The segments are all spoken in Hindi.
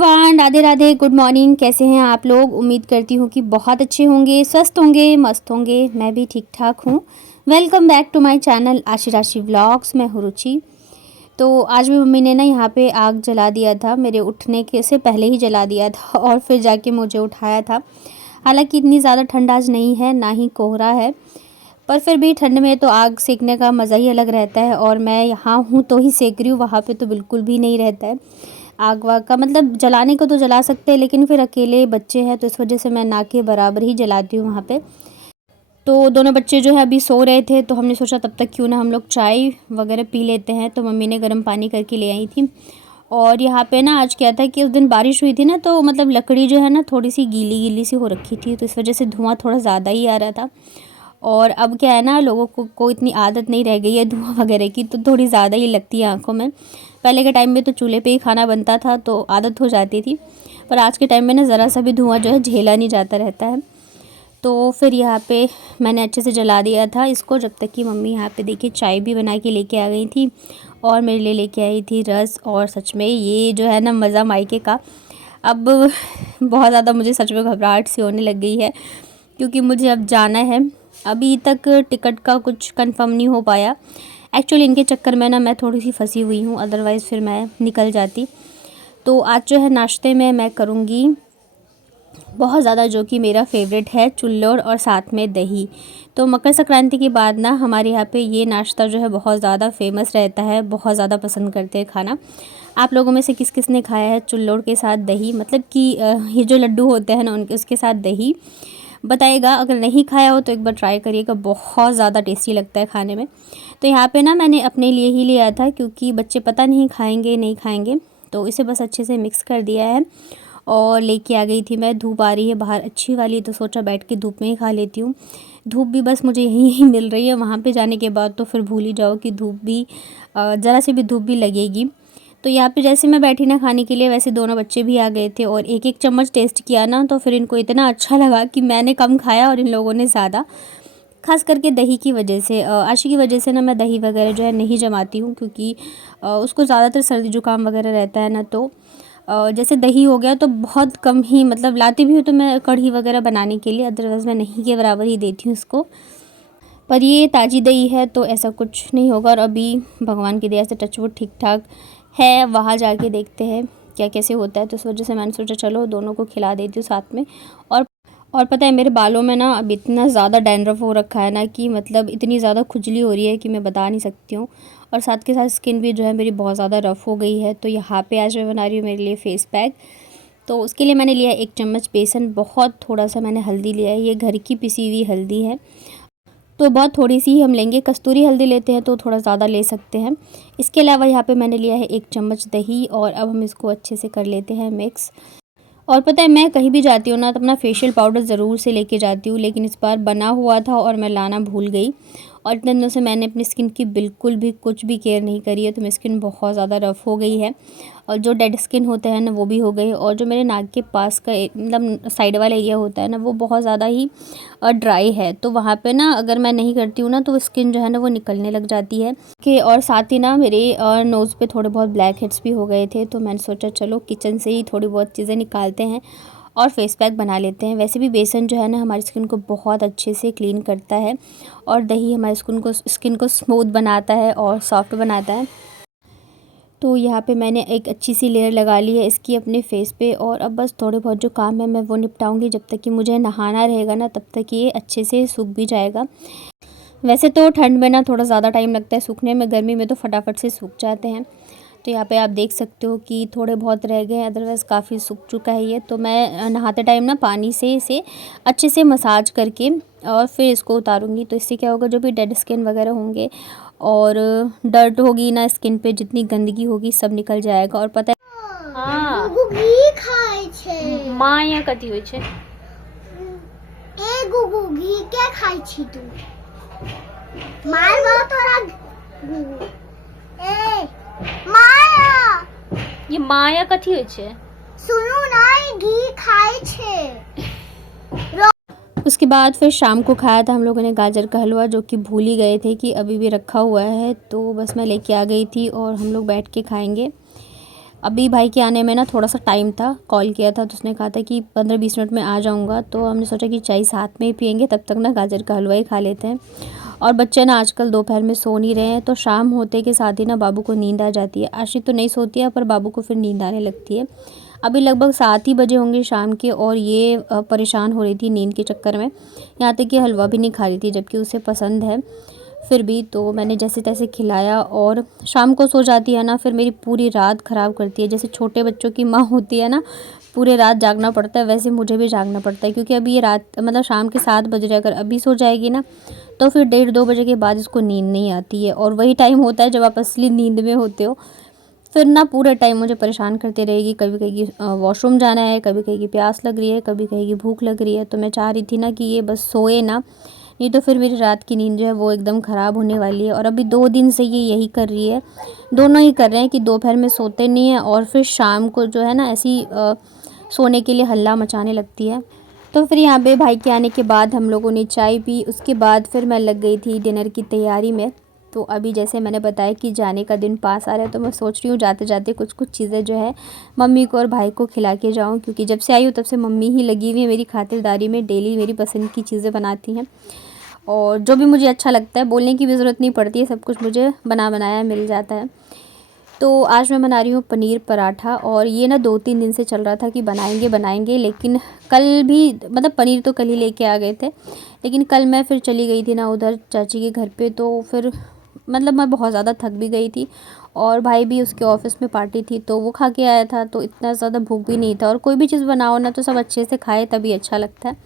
Everyone, Radhe Radhe, good morning. कैसे हैं आप लोग? उम्मीद करती हूँ कि बहुत अच्छे होंगे, स्वस्थ होंगे, मस्त होंगे। मैं भी ठीक ठाक हूँ। Welcome back to my channel Ashi Rashi vlogs. मैं हूँ रुचि। तो आज भी मम्मी ने ना यहाँ पे आग जला दिया था, मेरे उठने के से पहले ही जला दिया था और फिर जाके मुझे उठाया था। हालांकि इतनी ज़्यादा ठंड आज नहीं है, ना ही कोहरा है, पर फिर भी ठंड में तो आग सेकने का मज़ा ही अलग रहता है। और मैं यहाँ हूँ तो ही सेक रही हूँ, वहाँ पे तो बिल्कुल भी नहीं रहता है आग वाग का। मतलब जलाने को तो जला सकते हैं, लेकिन फिर अकेले बच्चे हैं तो इस वजह से मैं ना के बराबर ही जलाती हूँ वहाँ पे। तो दोनों बच्चे जो है अभी सो रहे थे, तो हमने सोचा तब तक क्यों ना हम लोग चाय वगैरह पी लेते हैं। तो मम्मी ने गर्म पानी करके ले आई थी। और यहाँ पे ना आज क्या था कि उस दिन बारिश हुई थी ना, तो मतलब लकड़ी जो है ना थोड़ी सी गीली गीली सी हो रखी थी, तो इस वजह से धुआं थोड़ा ज़्यादा ही आ रहा था। और अब क्या है ना, लोगों को इतनी आदत नहीं रह गई है धुआं वगैरह की, तो थोड़ी ज़्यादा ही लगती है आंखों में। पहले के टाइम में तो चूल्हे पे ही खाना बनता था तो आदत हो जाती थी, पर आज के टाइम में ना ज़रा सा भी धुआं जो है झेला नहीं जाता रहता है। तो फिर यहाँ पे मैंने अच्छे से जला दिया था इसको, जब तक कि मम्मी यहाँ पे देखिए चाय भी बना के लेके आ गई थी और मेरे लिए लेके आई थी रस। और सच में ये जो है ना मज़ा मायके का। अब बहुत ज़्यादा मुझे सच में घबराहट सी होने लग गई है, क्योंकि मुझे अब जाना है। अभी तक टिकट का कुछ कंफर्म नहीं हो पाया। एक्चुअली इनके चक्कर में ना मैं थोड़ी सी फंसी हुई हूँ, अदरवाइज़ फिर मैं निकल जाती। तो आज जो है नाश्ते में मैं करूँगी बहुत ज़्यादा, जो कि मेरा फेवरेट है, चुल्लोड़ और साथ में दही। तो मकर संक्रांति के बाद ना हमारे यहाँ पे ये नाश्ता जो है बहुत ज़्यादा फेमस रहता है, बहुत ज़्यादा पसंद करते हैं खाना। आप लोगों में से किस किस ने खाया है चुल्लोड़ के साथ दही? मतलब कि ये जो लड्डू होते हैं ना उनके उसके साथ दही, बताइएगा। अगर नहीं खाया हो तो एक बार ट्राई करिएगा, बहुत ज़्यादा टेस्टी लगता है खाने में। तो यहाँ पे ना मैंने अपने लिए ही लिया था, क्योंकि बच्चे पता नहीं खाएंगे नहीं खाएंगे, तो इसे बस अच्छे से मिक्स कर दिया है और लेके आ गई थी मैं। धूप आ रही है बाहर अच्छी वाली, तो सोचा बैठ के धूप में ही खा लेती हूँ। धूप भी बस मुझे यहीं ही मिल रही है, वहाँ पे जाने के बाद तो फिर भूल ही जाओ कि धूप भी ज़रा सी भी धूप भी लगेगी। तो यहाँ पे जैसे मैं बैठी ना खाने के लिए, वैसे दोनों बच्चे भी आ गए थे और एक एक चम्मच टेस्ट किया ना, तो फिर इनको इतना अच्छा लगा कि मैंने कम खाया और इन लोगों ने ज़्यादा। खास करके दही की वजह से, आशी की वजह से ना मैं दही वगैरह जो है नहीं जमाती हूँ, क्योंकि उसको ज़्यादातर सर्दी जुकाम वगैरह रहता है ना, तो जैसे दही हो गया तो बहुत कम ही, मतलब लाती भी हूँ तो मैं कढ़ी वगैरह बनाने के लिए, अदरवाइज़ मैं नहीं के बराबर ही देती हूँ उसको। पर ये ताज़ी दही है तो ऐसा कुछ नहीं होगा। और अभी भगवान की दया से टचवुड ठीक ठाक है, वहाँ जाके देखते हैं क्या कैसे होता है। तो इस वजह से मैंने सोचा चलो दोनों को खिला देती हूँ साथ में। और पता है मेरे बालों में ना अब इतना ज़्यादा डैंड्रफ हो रखा है ना, कि मतलब इतनी ज़्यादा खुजली हो रही है कि मैं बता नहीं सकती हूँ। और साथ के साथ स्किन भी जो है मेरी बहुत ज़्यादा रफ़ हो गई है। तो यहाँ पे आज मैं बना रही हूँ मेरे लिए फ़ेस पैक। तो उसके लिए मैंने लिया 1 चम्मच बेसन, बहुत थोड़ा सा मैंने हल्दी लिया है, ये घर की पिसी हुई हल्दी है, तो बहुत थोड़ी सी ही हम लेंगे। कस्तूरी हल्दी लेते हैं तो थोड़ा ज़्यादा ले सकते हैं। इसके अलावा यहाँ पे मैंने लिया है 1 चम्मच दही, और अब हम इसको अच्छे से कर लेते हैं मिक्स। और पता है मैं कहीं भी जाती हूँ ना तो अपना फेशियल पाउडर ज़रूर से लेके जाती हूँ, लेकिन इस बार बना हुआ था और मैं लाना भूल गई। और इतने दिनों से मैंने अपनी स्किन की बिल्कुल भी कुछ भी केयर नहीं करी है, तो मेरी स्किन बहुत ज़्यादा रफ़ हो गई है, और जो डेड स्किन होते हैं ना वो भी हो गई। और जो मेरे नाक के पास का मतलब साइड वाला एरिया होता है ना, वो बहुत ज़्यादा ही ड्राई है। तो वहाँ पे ना अगर मैं नहीं करती हूँ ना तो स्किन जो है ना वो निकलने लग जाती है कि। और साथ ही ना मेरे नोज़ पे थोड़े बहुत ब्लैक हेड्स भी हो गए थे, तो मैंने सोचा चलो किचन से ही थोड़ी बहुत चीज़ें निकालते हैं और फेस पैक बना लेते हैं। वैसे भी बेसन जो है ना हमारी स्किन को बहुत अच्छे से क्लीन करता है, और दही हमारी स्किन को स्मूथ बनाता है और सॉफ्ट बनाता है। तो यहाँ पे मैंने एक अच्छी सी लेयर लगा ली है इसकी अपने फेस पे, और अब बस थोड़े बहुत जो काम है मैं वो निपटाऊंगी। जब तक कि मुझे नहाना रहेगा ना तब तक ये अच्छे से सूख भी जाएगा। वैसे तो ठंड में ना थोड़ा ज़्यादा टाइम लगता है सूखने में, गर्मी में तो फटाफट से सूख जाते हैं। तो यहाँ पे आप देख सकते हो कि थोड़े बहुत रह गए हैं, अदरवाइज़ काफ़ी सूख चुका है ये। तो मैं नहाते टाइम ना पानी से इसे अच्छे से मसाज करके और फिर इसको उतारूँगी। तो इससे क्या होगा, जो भी डेड स्किन वगैरह होंगे और डर्ट होगी ना स्किन पे, जितनी गंदगी होगी सब निकल जाएगा। और पता है हाँ घी खाए छे माँ यहाँ कथी होइ छे? ए गुगु घी के खाई छी तू? मार गो तोरा गुगु। ए माया, ये माया कथी होइ छे? सुनू ना, घी खाए छे। उसके बाद फिर शाम को खाया था हम लोगों ने गाजर का हलवा, जो कि भूल ही गए थे कि अभी भी रखा हुआ है। तो बस मैं लेके आ गई थी और हम लोग बैठ के खाएंगे। अभी भाई के आने में ना थोड़ा सा टाइम था, कॉल किया था तो उसने कहा था कि 15-20 मिनट में आ जाऊंगा। तो हमने सोचा कि चाय साथ में ही पियेंगे, तब तक ना गाजर का हलवा ही खा लेते हैं। और बच्चे ना आजकल दोपहर में सो नहीं रहे हैं, तो शाम होते के साथ ही ना बाबू को नींद आ जाती है। आशी तो नहीं सोती है, पर बाबू को फिर नींद आने लगती है। अभी लगभग 7 ही बजे होंगे शाम के, और ये परेशान हो रही थी नींद के चक्कर में, यहाँ तक कि हलवा भी नहीं खा रही थी, जबकि उसे पसंद है। फिर भी तो मैंने जैसे तैसे खिलाया, और शाम को सो जाती है ना, फिर मेरी पूरी रात ख़राब करती है। जैसे छोटे बच्चों की माँ होती है ना, पूरे रात जागना पड़ता है, वैसे मुझे भी जागना पड़ता है। क्योंकि अभी ये रात मतलब शाम के 7 बज रहे, अगर अभी सो जाएगी ना तो फिर 1:30-2 बजे के बाद इसको नींद नहीं आती है, और वही टाइम होता है जब आप असली नींद में होते हो। फिर ना पूरे टाइम मुझे परेशान करती रहेगी, कभी कहेगी वॉशरूम जाना है, कभी कहेगी प्यास लग रही है, कभी कहेगी भूख लग रही है। तो मैं चाह रही थी ना कि ये बस सोए ना, नहीं तो फिर मेरी रात की नींद जो है वो एकदम ख़राब होने वाली है। और अभी 2 दिन से ये यही कर रही है, दोनों ही कर रहे हैं कि दोपहर में सोते नहीं हैं, और फिर शाम को जो है ना ऐसी सोने के लिए हल्ला मचाने लगती है। तो फिर यहाँ पे भाई के आने के बाद हम लोगों ने चाय पी, उसके बाद फिर मैं लग गई थी डिनर की तैयारी में। तो अभी जैसे मैंने बताया कि जाने का दिन पास आ रहा है, तो मैं सोच रही हूँ जाते जाते कुछ कुछ चीज़ें जो है मम्मी को और भाई को खिला के जाऊँ, क्योंकि जब से आई हूँ तब से मम्मी ही लगी हुई है मेरी खातिरदारी में, डेली मेरी पसंद की चीज़ें बनाती हैं। और जो भी मुझे अच्छा लगता है, बोलने की भी ज़रूरत नहीं पड़ती है, सब कुछ मुझे बना बनाया मिल जाता है। तो आज मैं बना रही हूँ पनीर पराठा, और ये ना 2-3 दिन से चल रहा था कि बनाएंगे बनाएंगे, लेकिन कल भी मतलब पनीर तो कल ही लेके आ गए थे, लेकिन कल मैं फिर चली गई थी ना उधर चाची के घर पे, तो फिर मतलब मैं बहुत ज़्यादा थक भी गई थी, और भाई भी उसके ऑफिस में पार्टी थी तो वो खा के आया था, तो इतना ज़्यादा भूख भी नहीं था। और कोई भी चीज़ बनाओ ना तो सब अच्छे से खाए तभी अच्छा लगता है,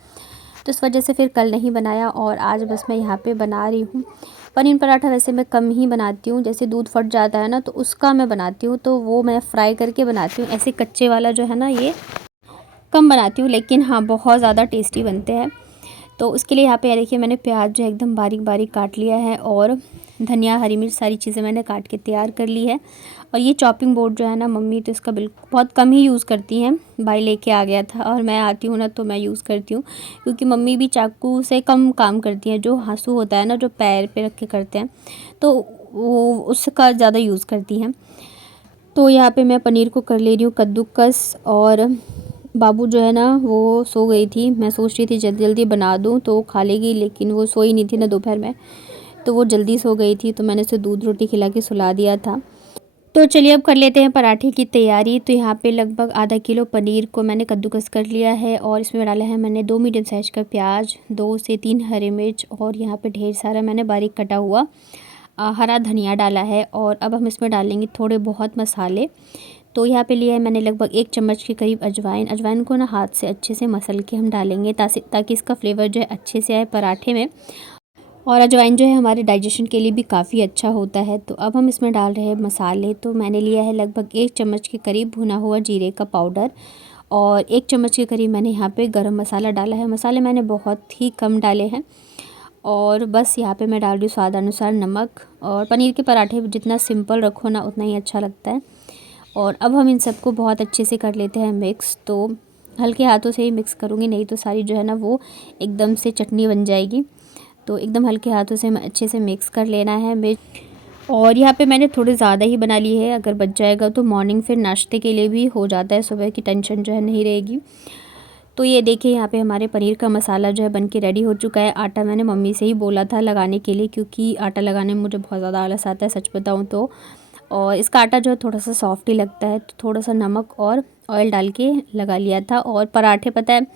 तो इस वजह से फिर कल नहीं बनाया, और आज बस मैं यहाँ पे बना रही हूँ। पनीर पराठा वैसे मैं कम ही बनाती हूँ, जैसे दूध फट जाता है ना तो उसका मैं बनाती हूँ, तो वो मैं फ्राई करके बनाती हूँ। ऐसे कच्चे वाला जो है ना ये कम बनाती हूँ, लेकिन हाँ बहुत ज़्यादा टेस्टी बनते हैं। तो उसके लिए यहाँ पे देखिए मैंने प्याज जो है एकदम बारीक बारीक काट लिया है, और धनिया हरी मिर्च सारी चीज़ें मैंने काट के तैयार कर ली है। और ये चॉपिंग बोर्ड जो है ना मम्मी तो इसका बिल्कुल बहुत कम ही यूज़ करती हैं, भाई लेके आ गया था और मैं आती हूँ ना तो मैं यूज़ करती हूँ, क्योंकि मम्मी भी चाकू से कम काम करती हैं। जो हाँसू होता है ना जो पैर पे रख के करते हैं, तो वो उसका ज़्यादा यूज़ करती हैं। तो यहाँ पे मैं पनीर को कर ले रही हूँ कद्दूकस, और बाबू जो है ना वो सो गई थी, मैं सोच रही थी जल्दी जल्दी बना दूँ तो खा लेगी, लेकिन वो सोई नहीं थी ना दोपहर में, तो वो जल्दी सो गई थी, तो मैंने उसे दूध रोटी खिला के सुला दिया था। तो चलिए अब कर लेते हैं पराठे की तैयारी। तो यहाँ पे लगभग आधा किलो पनीर को मैंने कद्दूकस कर लिया है, और इसमें डाला है मैंने 2 मीडियम साइज़ का प्याज, 2 से 3 हरी मिर्च, और यहाँ पे ढेर सारा मैंने बारीक कटा हुआ हरा धनिया डाला है। और अब हम इसमें डालेंगे थोड़े बहुत मसाले। तो यहाँ पे लिया है मैंने लगभग 1 चम्मच के करीब अजवाइन। अजवाइन को ना हाथ से अच्छे से मसल के हम डालेंगे, ताकि इसका फ्लेवर जो है अच्छे से आए पराठे में। और अजवाइन जो है हमारे डाइजेशन के लिए भी काफ़ी अच्छा होता है। तो अब हम इसमें डाल रहे हैं मसाले। तो मैंने लिया है लगभग 1 चम्मच के करीब भुना हुआ जीरे का पाउडर, और 1 चम्मच के करीब मैंने यहाँ पे गरम मसाला डाला है। मसाले मैंने बहुत ही कम डाले हैं, और बस यहाँ पे मैं डाल रही हूँ स्वाद अनुसार नमक। और पनीर के पराठे जितना सिंपल रखो ना उतना ही अच्छा लगता है। और अब हम इन सबको बहुत अच्छे से कर लेते हैं मिक्स। तो हल्के हाथों से ही मिक्स करूँगी, नहीं तो सारी जो है ना वो एकदम से चटनी बन जाएगी। तो एकदम हल्के हाथों से अच्छे से मिक्स कर लेना है मिर्च। और यहाँ पे मैंने थोड़े ज़्यादा ही बना ली है, अगर बच जाएगा तो मॉर्निंग फिर नाश्ते के लिए भी हो जाता है, सुबह की टेंशन जो है नहीं रहेगी। तो ये देखिए यहाँ पे हमारे पनीर का मसाला जो है बन के रेडी हो चुका है। आटा मैंने मम्मी से ही बोला था लगाने के लिए, क्योंकि आटा लगाने में मुझे बहुत ज़्यादा आलस आता है सच बताऊँ तो। और इसका आटा जो है थोड़ा सा सॉफ्ट ही लगता है, तो थोड़ा सा नमक और ऑयल डाल के लगा लिया था। और पराठे पता है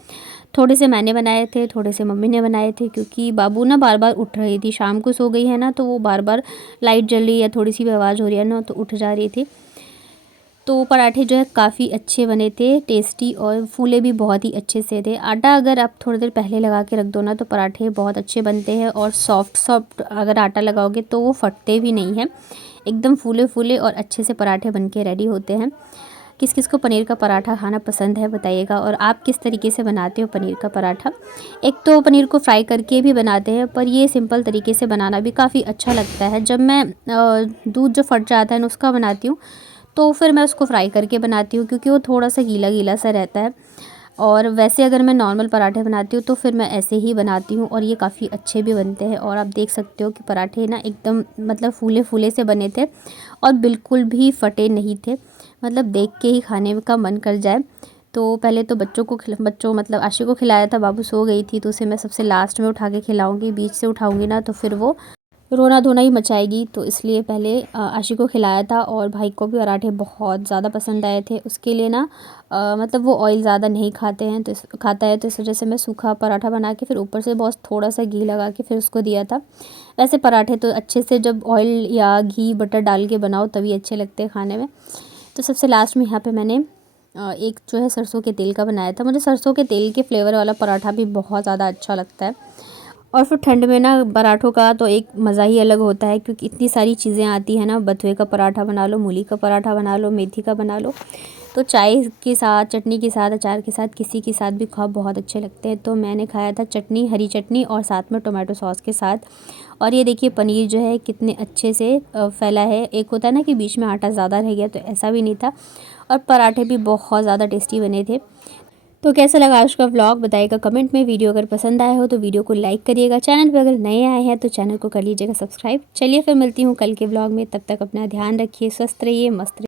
थोड़े से मैंने बनाए थे, थोड़े से मम्मी ने बनाए थे, क्योंकि बाबू ना बार बार उठ रही थी, शाम को सो गई है ना, तो वो बार बार लाइट जल रही है, थोड़ी सी भी आवाज़ हो रही है ना तो उठ जा रही थी। तो पराठे जो है काफ़ी अच्छे बने थे, टेस्टी, और फूले भी बहुत ही अच्छे से थे। आटा अगर आप थोड़ी देर पहले लगा के रख दो ना तो पराठे बहुत अच्छे बनते हैं, और सॉफ्ट अगर आटा लगाओगे तो वो फटते भी नहीं हैं, एकदम फूले फूले और अच्छे से पराठे बन के रेडी होते हैं। किस किस को पनीर का पराठा खाना पसंद है बताइएगा, और आप किस तरीके से बनाते हो पनीर का पराठा। एक तो पनीर को फ्राई करके भी बनाते हैं, पर ये सिंपल तरीके से बनाना भी काफ़ी अच्छा लगता है। जब मैं दूध जो फट जाता है ना उसका बनाती हूँ, तो फिर मैं उसको फ्राई करके बनाती हूँ, क्योंकि वो थोड़ा सा गीला गीला सा रहता है। और वैसे अगर मैं नॉर्मल पराठे बनाती हूँ तो फिर मैं ऐसे ही बनाती हूँ, और ये काफ़ी अच्छे भी बनते हैं। और आप देख सकते हो कि पराठे ना एकदम मतलब फूले फूले से बने थे, और बिल्कुल भी फटे नहीं थे। मतलब देख के ही खाने का मन कर जाए। तो पहले तो बच्चों मतलब आशी को खिलाया था, बाबू सो गई थी, तो उसे मैं सबसे लास्ट में उठा के खिलाऊंगी। बीच से उठाऊंगी ना तो फिर वो रोना धोना ही मचाएगी, तो इसलिए पहले आशी को खिलाया था। और भाई को भी पराठे बहुत ज़्यादा पसंद आए थे। उसके लिए ना मतलब वो ऑयल ज़्यादा नहीं खाते हैं, तो खाता है, तो इस वजह से मैं सूखा पराठा बना के फिर ऊपर से बहुत थोड़ा सा घी लगा के फिर उसको दिया था। वैसे पराठे तो अच्छे से जब ऑयल या घी बटर डाल के बनाओ तभी अच्छे लगते हैं खाने में। तो सबसे लास्ट में यहाँ पे मैंने एक जो है सरसों के तेल का बनाया था। मुझे सरसों के तेल के फ्लेवर वाला पराठा भी बहुत ज़्यादा अच्छा लगता है। और फिर ठंड में ना पराठों का तो एक मज़ा ही अलग होता है, क्योंकि इतनी सारी चीज़ें आती हैं ना। बथुए का पराठा बना लो, मूली का पराठा बना लो, मेथी का बना लो, तो चाय के साथ, चटनी के साथ, अचार के साथ, किसी के साथ भी खाओ बहुत अच्छे लगते हैं। तो मैंने खाया था चटनी, हरी चटनी और साथ में टोमेटो सॉस के साथ। और ये देखिए पनीर जो है कितने अच्छे से फैला है। एक होता है ना कि बीच में आटा ज़्यादा रह गया, तो ऐसा भी नहीं था। और पराठे भी बहुत ज़्यादा टेस्टी बने थे। तो कैसा लगा आज का व्लॉग बताइएगा कमेंट में। वीडियो अगर पसंद आया हो तो वीडियो को लाइक करिएगा। चैनल पर अगर नए आए हैं तो चैनल को कर लीजिएगा सब्सक्राइब। चलिए फिर मिलती हूँ कल के व्लॉग में, तब तक अपना ध्यान रखिए, स्वस्थ रहिए, मस्त रहिए।